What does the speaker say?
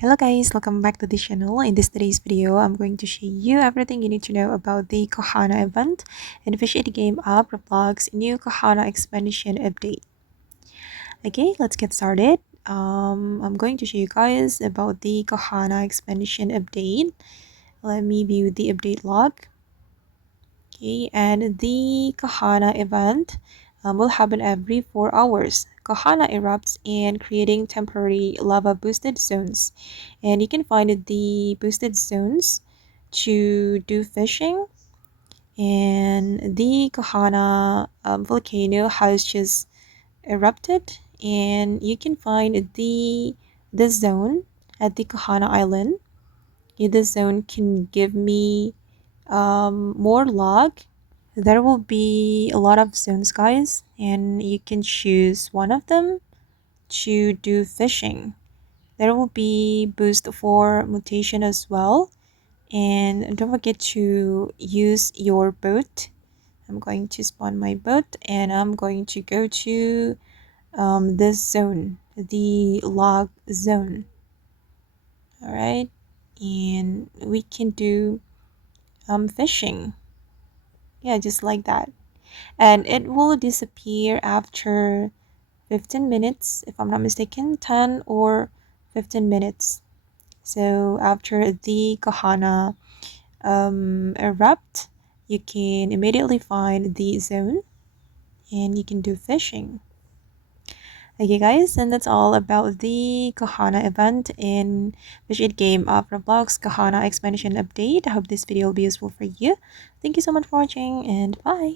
Hello guys, welcome back to the channel. In today's video, I'm going to show you everything you need to know about the Kohana event and fish it game of Roblox new Kohana expansion update. Okay, let's get started. I'm going to show you guys about the Kohana expansion update. Let me view the update log. Okay, and the Kohana event will happen every 4 hours. Kohana erupts and creating temporary lava boosted zones. And you can find the boosted zones to do fishing. And the Kohana volcano has just erupted, and you can find the zone at the Kohana Island. This zone can give me more log. There will be a lot of zones, guys, and you can choose one of them to do fishing. There will be boost for mutation as well, and don't forget to use your boat. I'm going to spawn my boat, and I'm going to go to this zone, the log zone. All right, and we can do fishing. Yeah, just like that. And it will disappear after 15 minutes, if I'm not mistaken, 10 or 15 minutes. So after the Kohana erupt, you can immediately find the zone and you can do fishing. Okay guys, and that's all about the Kohana event in Fish It game of Roblox Kohana expansion update. I hope this video will be useful for you. Thank you so much for watching and bye.